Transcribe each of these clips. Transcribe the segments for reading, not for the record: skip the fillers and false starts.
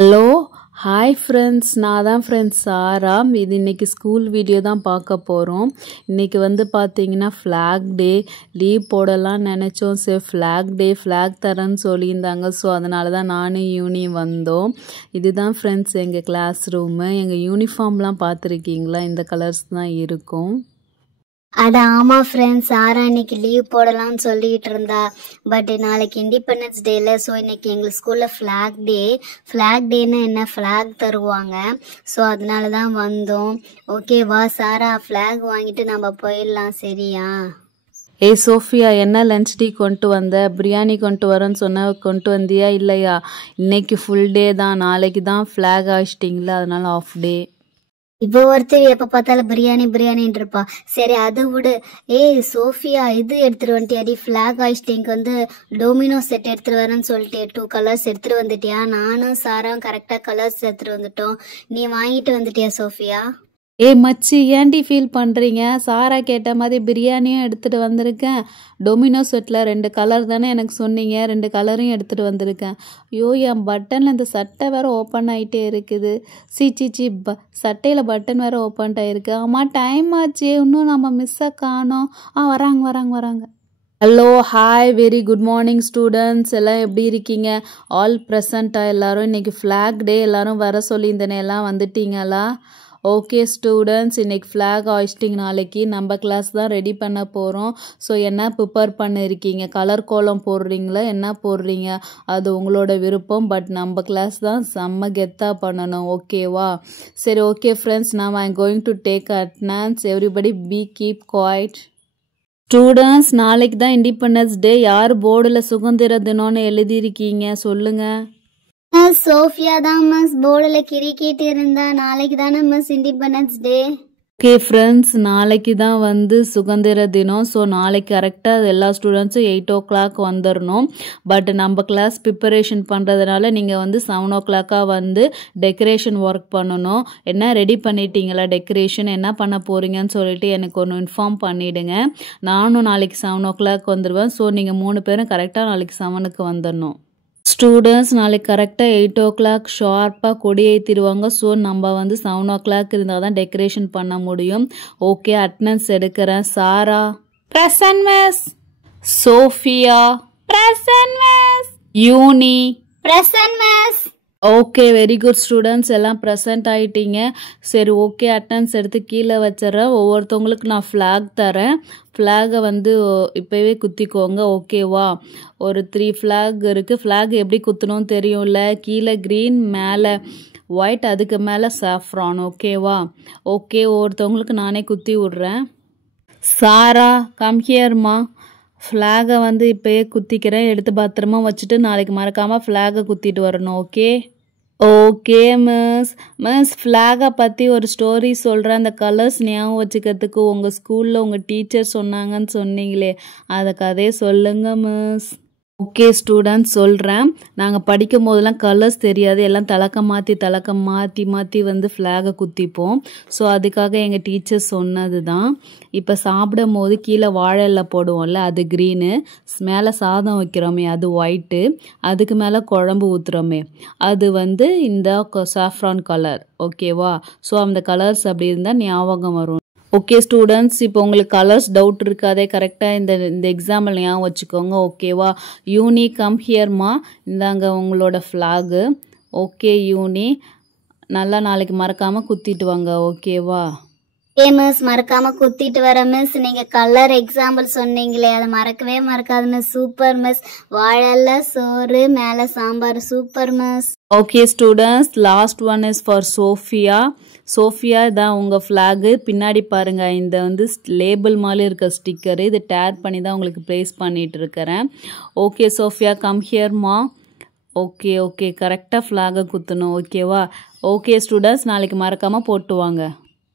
Hello hi friends, நான் தான் friends சாரா. இது இன்றைக்கி ஸ்கூல் வீடியோ தான் பார்க்க போகிறோம். இன்றைக்கி பார்த்தீங்கன்னா ஃப்ளாக் டே. லீவ் போடலாம்னு நினச்சோம். சரி ஃப்ளாக் டே ஃப்ளாக் தரேன்னு சொல்லியிருந்தாங்க. ஸோ அதனால தான் நானும் யூனி வந்தோம். இதுதான் ஃப்ரெண்ட்ஸ் எங்கள் கிளாஸ் ரூமு. எங்கள் யூனிஃபார்ம்லாம் பார்த்துருக்கீங்களா? இந்த கலர்ஸ் தான் இருக்கும். அட ஆமா ஃப்ரெண்ட்ஸ், சாரா இன்னைக்கு லீவ் போடலாம்னு சொல்லிட்டு இருந்தா. பட் நாளைக்கு இண்டிபெண்டன்ஸ் டேல. ஸோ இன்னைக்கு எங்கள் ஸ்கூலில் ஃப்ளாக் டே. ஃப்ளாக் டேன்னா என்ன, ஃப்ளாக் தருவாங்க. ஸோ அதனால தான் வந்தோம். ஓகேவா சாரா, ஃப்ளாக் வாங்கிட்டு நம்ம போயிடலாம், சரியா? ஏய் சோஃபியா, என்ன லன்ச் டீ கொண்டு வந்த? பிரியாணி கொண்டு வரேன்னு சொன்ன, கொண்டு வந்தியா இல்லையா? இன்னைக்கு ஃபுல் டே தான். நாளைக்கு தான் ஃப்ளாக் ஆயிச்சிட்டிங்களா, அதனால ஆஃப் டே. இப்போ ஒருத்தர் எப்ப பார்த்தாலும் பிரியாணி பிரியாணின்னு இருப்பா. சரி அது விடு. ஏய் சோஃபியா, இது எடுத்துட்டு வந்துட்டியாடி? ஃபிளாக் ஹாய்ஸ்டிங்க்கு டொமினோ செட் எடுத்துட்டு வரேன்னு சொல்லிட்டு 2 கலர்ஸ் எடுத்துட்டு வந்துட்டியா? நானும் சாராவும் கரெக்டா கலர்ஸ் எடுத்துட்டு வந்துட்டோம். நீ வாங்கிட்டு வந்துட்டியா சோஃபியா? ஏய் மச்சி, ஏன்டி ஃபீல் பண்ணுறீங்க? சாரா கேட்ட மாதிரி பிரியாணியும் எடுத்துகிட்டு வந்திருக்கேன். டொமினோ செட்டில் 2 கலர் தானே எனக்கு சொன்னீங்க, 2 கலரையும் எடுத்துகிட்டு வந்திருக்கேன். ஐயோ, என் பட்டனில் இந்த சட்டை வேறு ஓப்பன் ஆகிட்டே இருக்குது. சீச்சி சட்டையில் பட்டன் வேறு ஓப்பன் ஆகிருக்கு. ஆமாம், டைம் ஆச்சு, இன்னும் நம்ம மிஸ்ஸை காணோம். வராங்க. Hello hi, very good morning students. எல்லாம் எப்படி இருக்கீங்க? ஆல் ப்ரெசண்ட்டாக எல்லோரும்? இன்றைக்கி ஃப்ளாக் டே, எல்லோரும் வர சொல்லியிருந்தேனே, எல்லாம் வந்துட்டீங்களா? ஓகே ஸ்டூடெண்ட்ஸ், இன்றைக்கி ஃப்ளாக் ஹாய்ஸ்டிங். நாளைக்கு நம்ம கிளாஸ் தான் ரெடி பண்ண போகிறோம். ஸோ என்ன ப்ரிப்பேர் பண்ணியிருக்கீங்க? கலர் கோலம் போடுறீங்களா, என்ன போடுறீங்க? அது உங்களோட விருப்பம். பட் நம்ம கிளாஸ் தான் செம்ம கெத்தாக பண்ணணும், ஓகேவா? சரி okay friends, now I am going to take attendance. Everybody be keep quiet. Students, நாளைக்கு தான் இண்டிபெண்டன்ஸ் டே. யார் போர்டில் சுதந்திர தினம்னு எழுதியிருக்கீங்க சொல்லுங்கள். சோஃபியா தான் மிஸ் போர்டில் கிரிக்கிட்டு இருந்தா. நாளைக்கு தானே miss independence day. Okay friends, நாளைக்கு தான் சுதந்திர தினம். ஸோ நாளைக்கு கரெக்டாக எல்லா ஸ்டூடெண்ட்ஸும் 8 o'clock வந்துடணும். பட் நம்ம கிளாஸ் ப்ரிப்பரேஷன் பண்ணுறதுனால நீங்கள் 7 o'clock டெக்கரேஷன் ஒர்க் பண்ணணும். என்ன ரெடி பண்ணிட்டீங்களா? டெக்கரேஷன் என்ன பண்ண போகிறீங்கன்னு சொல்லிட்டு எனக்கு ஒன்று இன்ஃபார்ம் பண்ணிவிடுங்க. நானும் நாளைக்கு 7 o'clock வந்துடுவேன். ஸோ நீங்கள் 3 பேரும் கரெக்டாக நாளைக்கு 7க்கு வந்துடணும். ஸ்டூடெண்ட்ஸ், நாளைக்கு கரெக்டாக 8 o'clock ஷார்ப்பாக கொடி ஏற்றிடுவாங்க. ஸோ நம்ம 7 o'clock இருந்தால் தான் டெக்கரேஷன் பண்ண முடியும். ஓகே, அட்டெண்டன்ஸ் எடுக்கிறேன். Sara present miss. Sophia present miss. யூனி present miss. Okay, very good students, எல்லாம் ப்ரெசென்ட் ஆகிட்டீங்க. சரி ஓகே, அட்டெண்டன்ஸ் எடுத்து கீழே வச்சிடறேன். ஒவ்வொருத்தவங்களுக்கு நான் ஃப்ளாக் தரேன். ஃப்ளாகை இப்போவே குத்திக்கோங்க, ஓகேவா? ஒரு 3 ஃப்ளாக் இருக்குது. ஃப்ளாக் எப்படி குத்தணும்னு தெரியும்ல? கீழே க்ரீன், மேலே ஒயிட், அதுக்கு மேலே சாஃப்ரான், ஓகேவா? ஓகே, ஒவ்வொருத்தவங்களுக்கு நானே குத்தி விட்றேன். சாரா கம் ஹியர்மா. ஃப்ளாகை இப்போயே குத்திக்கிறேன். எடுத்து பத்திரமா வச்சுட்டு நாளைக்கு மறக்காமல் ஃப்ளாகை குத்திட்டு வரணும், ஓகே? ஓகே மிஸ், ஃப்ளாகை பற்றி ஒரு ஸ்டோரி சொல்கிறேன். அந்த கலர்ஸ் ஞாபகம் வச்சுக்கிறதுக்கு உங்கள் ஸ்கூலில் உங்கள் டீச்சர் சொன்னாங்கன்னு சொன்னீங்களே, அதை கதையை சொல்லுங்கள் மிஸ். ஓகே ஸ்டூடெண்ட்ஸ், சொல்கிறேன். நாங்கள் படிக்கும் போதெல்லாம் கலர்ஸ் தெரியாது. எல்லாம் தலக்கம் மாற்றி ஃப்ளாகை குத்திப்போம். ஸோ அதுக்காக எங்கள் டீச்சர் சொன்னது தான். இப்போ சாப்பிடும் போது கீழே வாழை இலை போடுவோம்ல, அது க்ரீனு. மேலே சாதம் வைக்கிறோமே, அது ஒயிட்டு. அதுக்கு மேலே குழம்பு ஊற்றுறோமே, அது இந்த சாஃப்ரான் கலர், ஓகேவா? ஸோ அந்த கலர்ஸ் அப்படி இருந்தால் ஞாபகம் வரும். ஓகே ஸ்டூடெண்ட்ஸ், இப்போ உங்களுக்கு கலர்ஸ் டவுட் இருக்காதே, கரெக்டாக இந்த எக்ஸாம்பிள் ஞாபகம் வச்சுக்கோங்க, ஓகேவா? யூனி கம் ஹியர்மா. இந்தாங்க உங்களோட ஃப்ளாகு. ஓகே யூனி, நல்லா நாளைக்கு மறக்காமல் குத்திட்டு வாங்க, ஓகேவா? மிஸ், மறக்காம குத்திட்டு வர மிஸ். நீங்க கலர் எக்ஸாம்பிள் சொன்னீங்களே, அதை மறக்கவே மறக்காது மிஸ். Super miss. வாழல சோறு, மேல sambar, super miss. Okay students, last one is for Sophia. Sophia தான் உங்கள் ஃப்ளாகு. பின்னாடி பாருங்கள், இந்த லேபிள் மாதிரி இருக்க ஸ்டிக்கரு. இது டேர் பண்ணி தான் உங்களுக்கு ப்ளேஸ் பண்ணிட்டு இருக்கிறேன். ஓகே சோஃபியா, கம் ஹியர்மா. ஓகே, கரெக்டாக ஃப்ளாகை குத்தணும், ஓகேவா? ஓகே ஸ்டூடெண்ட்ஸ், நாளைக்கு மறக்காமல் போட்டு வாங்க.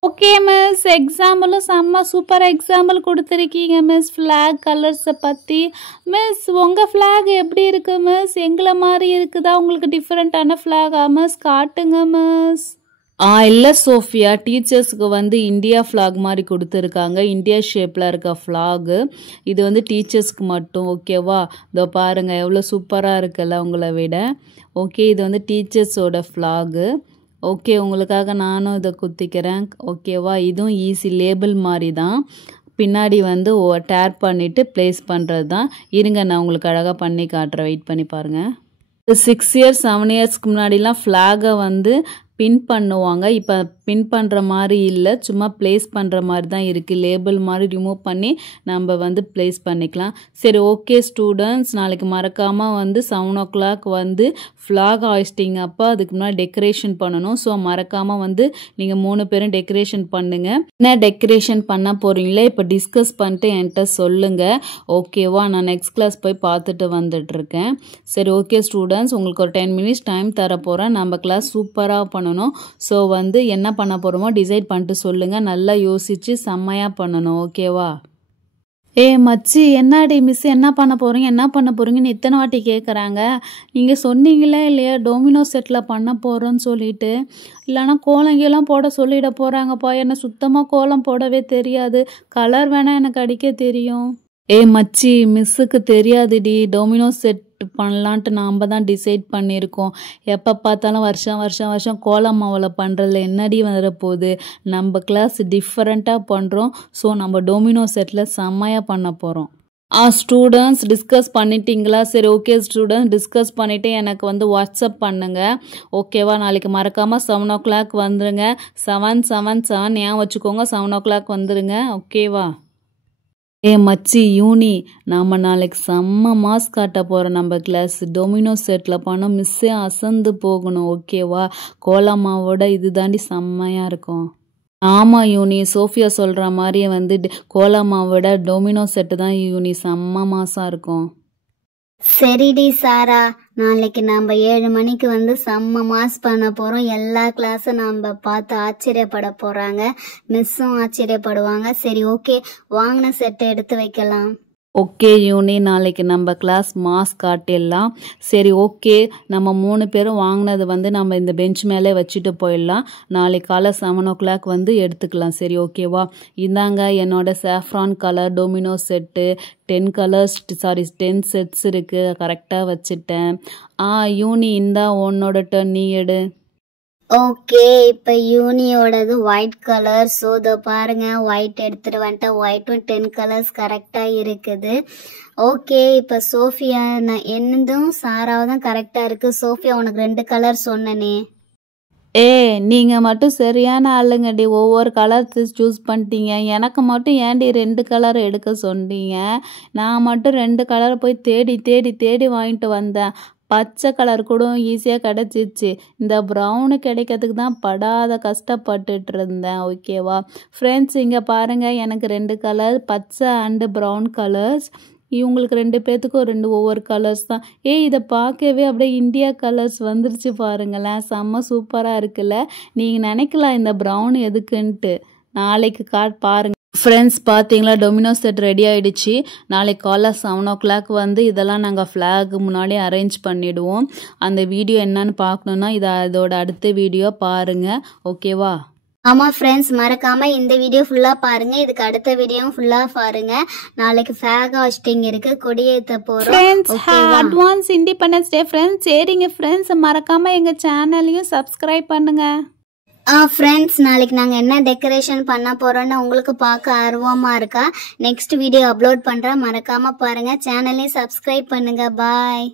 ஓகே மிஸ், எக்ஸாம்பிளும் செம்ம சூப்பர் எக்ஸாம்பிள் கொடுத்துருக்கீங்க மிஸ். ஃப்ளாக் கலர்ஸை பற்றி. மிஸ், உங்கள் ஃப்ளாக் எப்படி இருக்குது மிஸ்? எங்களை மாதிரி இருக்குதா? உங்களுக்கு டிஃப்ரெண்ட்டான ஃப்ளாகா மிஸ்? காட்டுங்க மிஸ். இல்லை சோஃபியா, டீச்சர்ஸ்க்கு வந்து இந்தியா ஃப்ளாக் மாதிரி கொடுத்துருக்காங்க. இந்தியா ஷேப்பில் இருக்க ஃப்ளாகு. இது வந்து டீச்சர்ஸ்க்கு மட்டும். ஓகேவா? இதோ பாருங்கள் எவ்வளோ சூப்பராக இருக்குல்ல உங்களை விட. ஓகே, இது வந்து டீச்சர்ஸோட ஃப்ளாகு. ஓகே, உங்களுக்காக நானும் இதை குத்திக்கிறேன். ஓகேவா? இதுவும் ஈஸி லேபிள் மாதிரி தான். பின்னாடி வந்து டேர் பண்ணிவிட்டு ப்ளேஸ் பண்ணுறது தான். இருங்க, நான் உங்களுக்கு அழகாக பண்ணி காட்டுறேன். வெயிட் பண்ணி பாருங்கள். 6 இயர்ஸ் 7 இயர்ஸ்க்கு முன்னாடிலாம் ஃப்ளாகை வந்து பின் பண்ணுவாங்க. இப்போ பின் பண்ணுற மாதிரி இல்லை, சும்மா ப்ளேஸ் பண்ணுற மாதிரி தான் இருக்குது. லேபிள் மாதிரி ரிமூவ் பண்ணி நம்ம வந்து ப்ளேஸ் பண்ணிக்கலாம். சரி, ஓகே ஸ்டூடெண்ட்ஸ், நாளைக்கு மறக்காமல் வந்து 7 o'clock வந்து ஃப்ளாக் ஹாய்ஸ்டிங் அப்போ அதுக்கு முன்னாடி டெக்கரேஷன் பண்ணணும். ஸோ மறக்காமல் வந்து நீங்கள் 3 பேரும் டெக்கரேஷன் பண்ணுங்கள். என்ன டெக்கரேஷன் பண்ண போகிறீங்களே இப்போ டிஸ்கஸ் பண்ணிட்டு என்கிட்ட சொல்லுங்கள். ஓகேவா? நான் நெக்ஸ்ட் கிளாஸ் போய் பார்த்துட்டு வந்துட்டுருக்கேன். சரி, ஓகே ஸ்டூடெண்ட்ஸ், உங்களுக்கு ஒரு 10 minutes டைம் தர போகிறேன். நம்ம கிளாஸ் சூப்பராக பண்ணணும். ஸோ வந்து என்ன பண்ண போகிறோமோ டிசைட் பண்ணிட்டு சொல்லுங்கள். நல்லா யோசித்து செம்மையாக பண்ணணும். ஓகேவா? மச்சி, என்னடி மிஸ் என்ன பண்ண போகிறீங்கன்னு இத்தனை வாட்டி கேட்குறாங்க. நீங்கள் சொன்னீங்களே இல்லையா டொமினோ செட்டில் பண்ண போகிறோன்னு சொல்லிட்டு. இல்லைனா கோலங்கெல்லாம் போட சொல்லிட போகிறாங்கப்பா. என்ன சுத்தமாக கோலம் போடவே தெரியாது. கலர் வேணால் எனக்கு அடிக்க தெரியும். மச்சி, மிஸ்ஸுக்கு தெரியாதுடி. டொமினோ செட் பண்ணலான்ட்டு நாம் தான் டிசைட் பண்ணியிருக்கோம். எப்போ பார்த்தாலும் வருஷம் கோலம் மாவில் பண்ணுறதுல என்னடி வரப்போகுது. நம்ம கிளாஸ் டிஃப்ரெண்ட்டாக பண்ணுறோம். ஸோ நம்ம டொமினோ செட்டில் செம்மையாக பண்ண போகிறோம். ஸ்டூடெண்ட்ஸ் டிஸ்கஸ் பண்ணிட்டீங்களா? சரி, ஓகே ஸ்டூடெண்ட்ஸ், டிஸ்கஸ் பண்ணிவிட்டு எனக்கு வந்து வாட்ஸ்அப் பண்ணுங்கள். ஓகேவா? நாளைக்கு மறக்காமல் 7 o'clock வந்துடுங்க. 7 ஏன் வச்சுக்கோங்க. 7 o'clock வந்துடுங்க. ஓகேவா? மச்சி, யூனி, நாம் நாளைக்கு செம்ம மாஸ் காட்ட போகிறோம். நம்ம கிளாஸ் டொமினோ செட்டில் பண்ணோம். மிஸ்ஸே அசந்து போகணும். ஓகேவா? கோலமாவோட இது தாண்டி செம்மையாக இருக்கும். ஆமாம் யூனி, சோஃபியா சொல்கிற மாதிரியே வந்து கோலமாவோட டொமினோ செட்டு தான் யூனி செம்ம மாஸாக இருக்கும். சரிடி சாரா, நாளைக்கு நம்ம 7 மணிக்கு வந்து செம்ம மாஸ் பண்ண போறோம். எல்லா கிளாஸும் நம்ம பார்த்து ஆச்சரியப்பட போறாங்க. மிஸ்ஸும் ஆச்சரியப்படுவாங்க. சரி, ஓகே, வாங்கின செட்டை எடுத்து வைக்கலாம். ஓகே யூனி, நாளைக்கு நம்ம கிளாஸ் மாஸ் காட்டிடலாம். சரி, ஓகே, நம்ம 3 பேரும் வாங்கினது வந்து நம்ம இந்த பெஞ்ச் மேலே வச்சுட்டு போயிடலாம். நாளைக்கு காலை 7 o'clock வந்து எடுத்துக்கலாம். சரி, ஓகேவா? இந்தாங்க என்னோட saffron colour domino set. 10 sets இருக்குது. கரெக்டாக வச்சுட்டேன். யூனி, இந்தா உன்னோட டர்ன், நீ எடு. ஓகே, இப்போ யூனியோடது ஒயிட் கலர். ஸோ இதை பாருங்க, ஒயிட் எடுத்துட்டு வந்துட்டேன். ஒயிட்டும் 10 colors கரெக்டாக இருக்குது. ஓகே, இப்போ சோஃபியா, நான் என்னதும் சாராவதும் கரெக்டாக இருக்குது. சோஃபியா, உனக்கு 2 color சொன்னனே. நீங்கள் மட்டும் சரியான ஆளுங்கடி. ஒவ்வொரு கலர் சூஸ் பண்ணிட்டீங்க. எனக்கு மட்டும் ஏன்டி 2 color எடுக்க சொன்னீங்க? நான் மட்டும் 2 color போய் தேடி வாங்கிட்டு வந்தேன். பச்சை கலர் கூட ஈஸியாக கிடச்சிச்சு. இந்த ப்ரௌனு கிடைக்கிறதுக்கு தான் படாத கஷ்டப்பட்டுட்டு இருந்தேன். ஓகேவா ஃப்ரெண்ட்ஸ்? இங்கே பாருங்கள், எனக்கு 2 color, பச்சை அண்டு ப்ரௌன் கலர்ஸ். இவங்களுக்கு 2 பேர்த்துக்கும் ஒவ்வொரு கலர்ஸ் தான். இதை பார்க்கவே அப்படியே இந்தியா கலர்ஸ் வந்துருச்சு பாருங்களேன். செம்ம சூப்பராக இருக்குல்ல? நீங்கள் நினைக்கலாம் இந்த ப்ரௌன் எதுக்குன்ட்டு. நாளைக்கு பாருங்கள் ஃப்ரெண்ட்ஸ். பார்த்தீங்களா, டொமினோ செட் ரெடி ஆகிடுச்சு. நாளைக்கு காலைல 7 o'clock வந்து இதெல்லாம் நாங்கள் ஃப்ளாக் முன்னாடி அரேஞ்ச் பண்ணிவிடுவோம். அந்த வீடியோ என்னன்னு பார்க்கணுன்னா அதோட அடுத்த வீடியோ பாருங்கள். ஓகேவா? ஆமா ஃப்ரெண்ட்ஸ், மறக்காம இந்த வீடியோ ஃபுல்லா பாருங்க. இதுக்கு அடுத்த வீடியோ ஃபுல்லா பாருங்க. நாளைக்கு ஃபிளாக் ஹாஸ்டிங் இருக்கு, கொடியேத்த போறோம். Advance independence day friends. சரிங்க ஃப்ரெண்ட்ஸ், மறக்காம எங்க சேனலையும் சப்ஸ்கிரைப் பண்ணுங்க. ஃப்ரெண்ட்ஸ், நாளைக்கு நாங்கள் என்ன டெக்கரேஷன் பண்ண போறோம்னு உங்களுக்கு பார்க்க ஆர்வமா இருக்கா? நெக்ஸ்ட் வீடியோ அப்லோட் பண்றேன், மறக்காம பாருங்க. சேனலையும் சப்ஸ்கிரைப் பண்ணுங்க. பாய்.